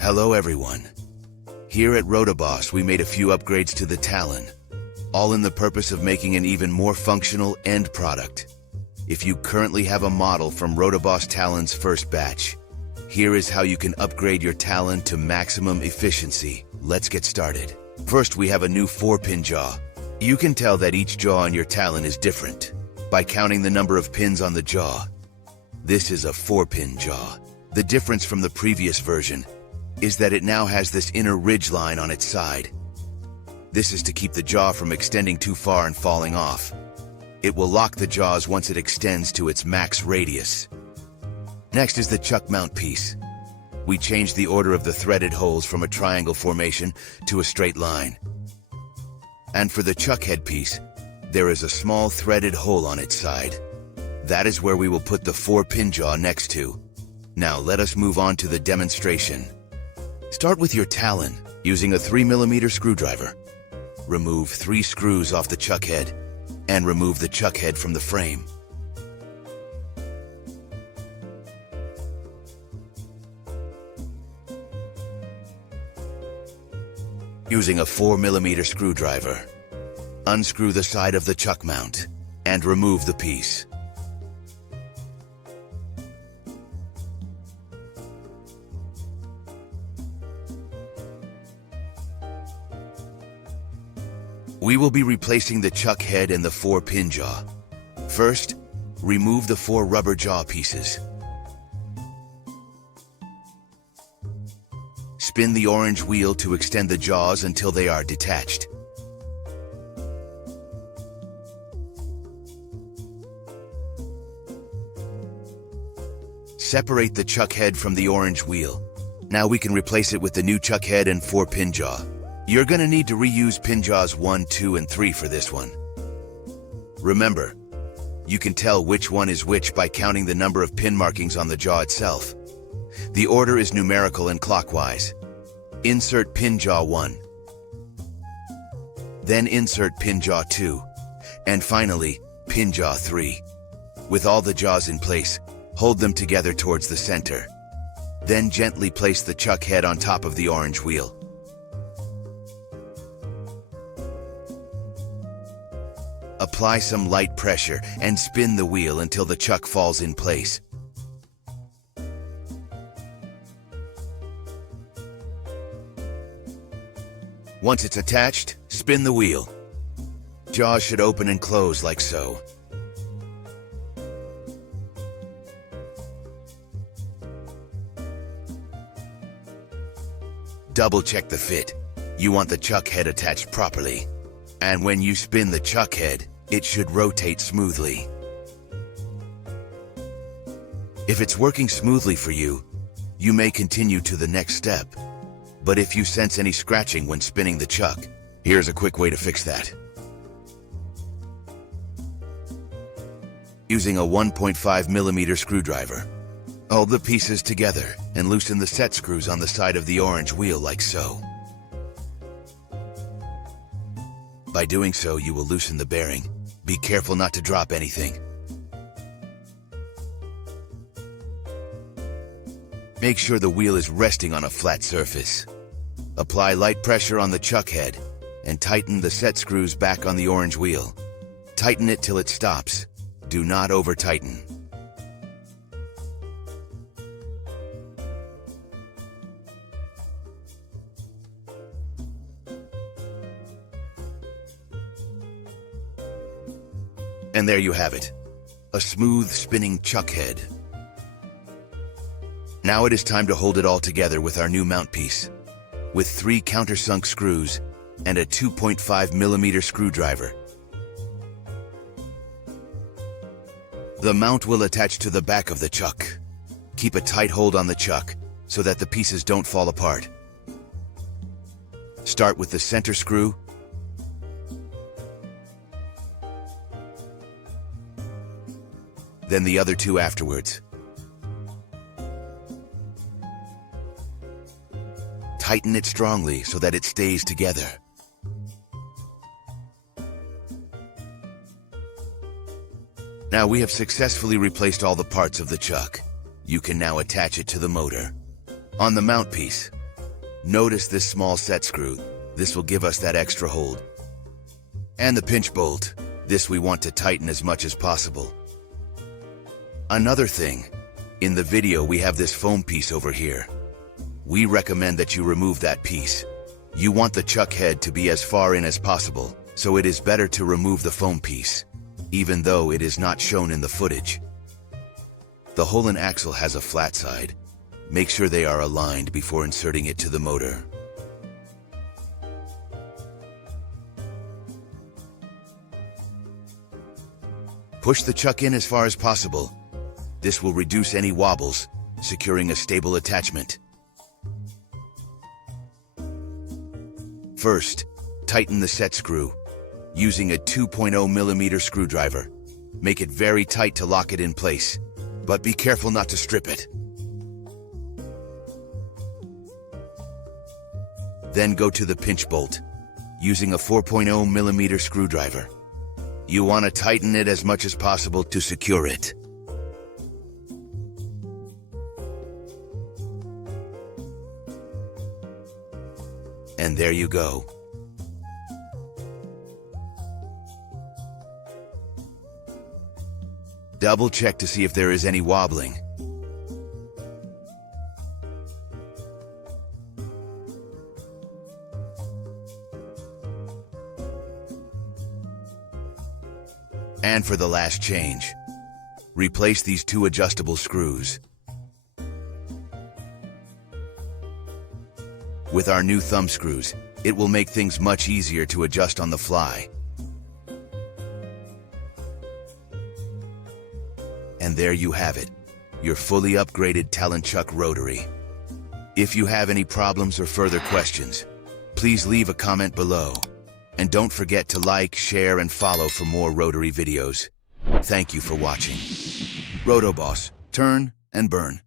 Hello everyone. Here at Rotary, we made a few upgrades to the Talon, all in the purpose of making an even more functional end product. If you currently have a model from Rotary Talon's first batch, here is how you can upgrade your Talon to maximum efficiency. Let's get started. First, we have a new 4-pin jaw. You can tell that each jaw on your Talon is different by counting the number of pins on the jaw. This is a 4-pin jaw. The difference from the previous version is that it now has this inner ridge line on its side. This is to keep the jaw from extending too far and falling off. It will lock the jaws once it extends to its max radius. Next is the chuck mount piece. We changed the order of the threaded holes from a triangle formation to a straight line. And for the chuck head piece, there is a small threaded hole on its side. That is where we will put the 4-pin jaw next to. Now let us move on to the demonstration. Start with your Talon using a 3mm screwdriver. Remove 3 screws off the chuck head and remove the chuck head from the frame. Using a 4mm screwdriver, unscrew the side of the chuck mount and remove the piece. We will be replacing the chuck head and the 4-pin jaw. First, remove the 4 rubber jaw pieces. Spin the orange wheel to extend the jaws until they are detached. Separate the chuck head from the orange wheel. Now we can replace it with the new chuck head and 4-pin jaw. You're gonna need to reuse pin jaws 1, 2, and 3 for this one. Remember, you can tell which one is which by counting the number of pin markings on the jaw itself. The order is numerical and clockwise. Insert pin jaw 1. Then insert pin jaw 2. And finally, pin jaw 3. With all the jaws in place, hold them together towards the center. Then gently place the chuck head on top of the orange wheel. Apply some light pressure and spin the wheel until the chuck falls in place. Once it's attached, spin the wheel. Jaws should open and close like so. Double check the fit. You want the chuck head attached properly. And when you spin the chuck head, it should rotate smoothly. If it's working smoothly for you, you may continue to the next step. But if you sense any scratching when spinning the chuck, here's a quick way to fix that. Using a 1.5mm screwdriver, hold the pieces together and loosen the set screws on the side of the orange wheel like so. By doing so, you will loosen the bearing. Be careful not to drop anything. Make sure the wheel is resting on a flat surface. Apply light pressure on the chuck head and tighten the set screws back on the orange wheel. Tighten it till it stops. Do not over-tighten. And there you have it, a smooth spinning chuck head. Now it is time to hold it all together with our new mount piece. With 3 countersunk screws and a 2.5mm screwdriver. The mount will attach to the back of the chuck. Keep a tight hold on the chuck so that the pieces don't fall apart. Start with the center screw. Then the other 2 afterwards. Tighten it strongly so that it stays together. Now we have successfully replaced all the parts of the chuck. You can now attach it to the motor. On the mount piece, Notice this small set screw. This will give us that extra hold. And the pinch bolt. This we want to tighten as much as possible. Another thing, in the video we have this foam piece over here. We recommend that you remove that piece. You want the chuck head to be as far in as possible, so it is better to remove the foam piece, even though it is not shown in the footage. The Holland axle has a flat side. Make sure they are aligned before inserting it to the motor. Push the chuck in as far as possible. This will reduce any wobbles, securing a stable attachment. First, tighten the set screw, using a 2.0mm screwdriver. Make it very tight to lock it in place, but be careful not to strip it. Then go to the pinch bolt, using a 4.0mm screwdriver. You want to tighten it as much as possible to secure it. And there you go. Double check to see if there is any wobbling. And for the last change, replace these two adjustable screws. With our new thumb screws, it will make things much easier to adjust on the fly. And there you have it, your fully upgraded Talon chuck rotary. If you have any problems or further questions, please leave a comment below. And don't forget to like, share, and follow for more rotary videos. Thank you for watching. Rotoboss, turn and burn.